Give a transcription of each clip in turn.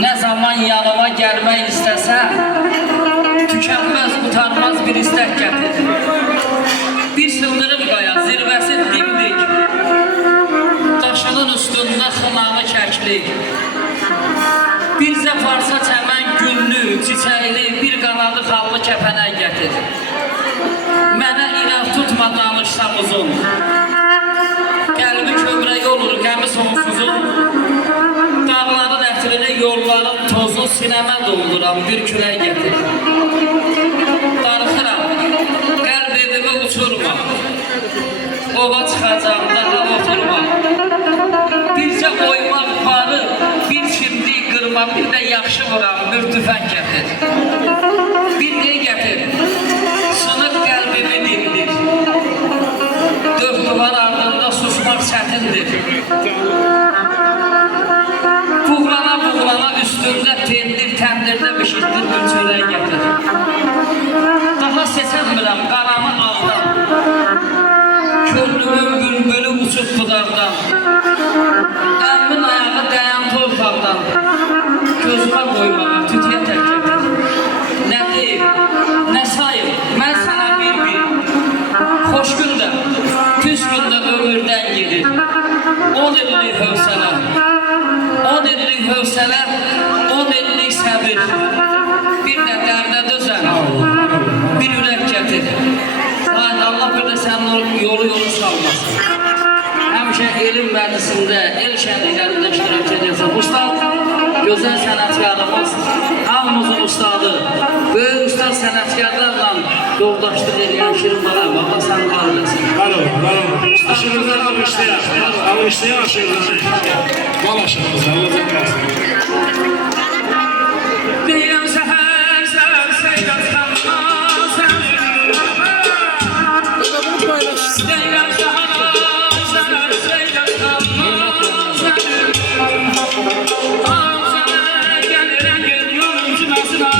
ne zaman yanıma gelmek istese, tükenmez, utanmaz bir istek getirir. Bir sıldırım qaya, zirvəsi dimdik, daşının üstündə xınalı kəklik. Bir zəfarsa çəmən güllü, çiçəkli, bir qanadı xallı kəpənək gətir. Mənə inaq tutma danışsam uzun, qəlbi kövrək olur, qəmi sonsuzun. Dağların ətrini, yolların tozu, sinəmə dolduran bir külək gətir. Darıxıram, qəlb evimi uçurma, ova çıxacam, daha oturma. Bircə oymaq barı, bir çimdik qırma, bir də yaxşı vuran bir tüfəng gətir. Bir də gətir, sınıq qəlbimi dindir. Dörd duvar ardında susmaq çətindir. Buğlana üstündə pendir, təndirdə bişirdir, bir çörək gətir. Daha seçəmirəm qaramı ağdan, könlümün bülbülü uçub budaqdan. Əmmin ayağı dayan torpaqdan, gözümə qoymağa tütüyə tək gətir. Nə deyim, nə sayım, mən sənə bir-bir, xoş gündə, püs gündə ömürdən gedir. 10 illik hövsələ, 10 illik hövsələ, 10 illik səbir. Bir də dərdə dözən, bir ürək gətir. Allah bir də sənin yolu salmasın. Həmişə elm məclisində, el şənliklərində iştirak edirsən. Ustad, gözəl sənətkarımız, hamımızın ustadı, böyük ustad sənətkarlarla yoldaşlıq edən Şirin Balam, Allah səni var eləsin. Var olun, var olun. Aşırıdan almışlayan, aşırıdan. Mal aşırımızı, Allah zəngləsin. Deyəm səhər, səhər, seydən sənmazəm. Deyəm səhər, səhər, seydən sənmazəm. Ağzına gəlirəm, geliyorum cüməsina.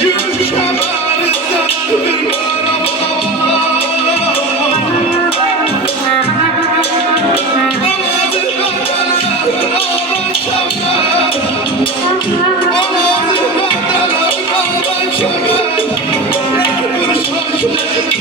You Thank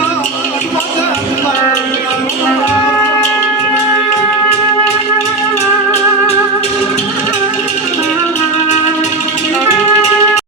you.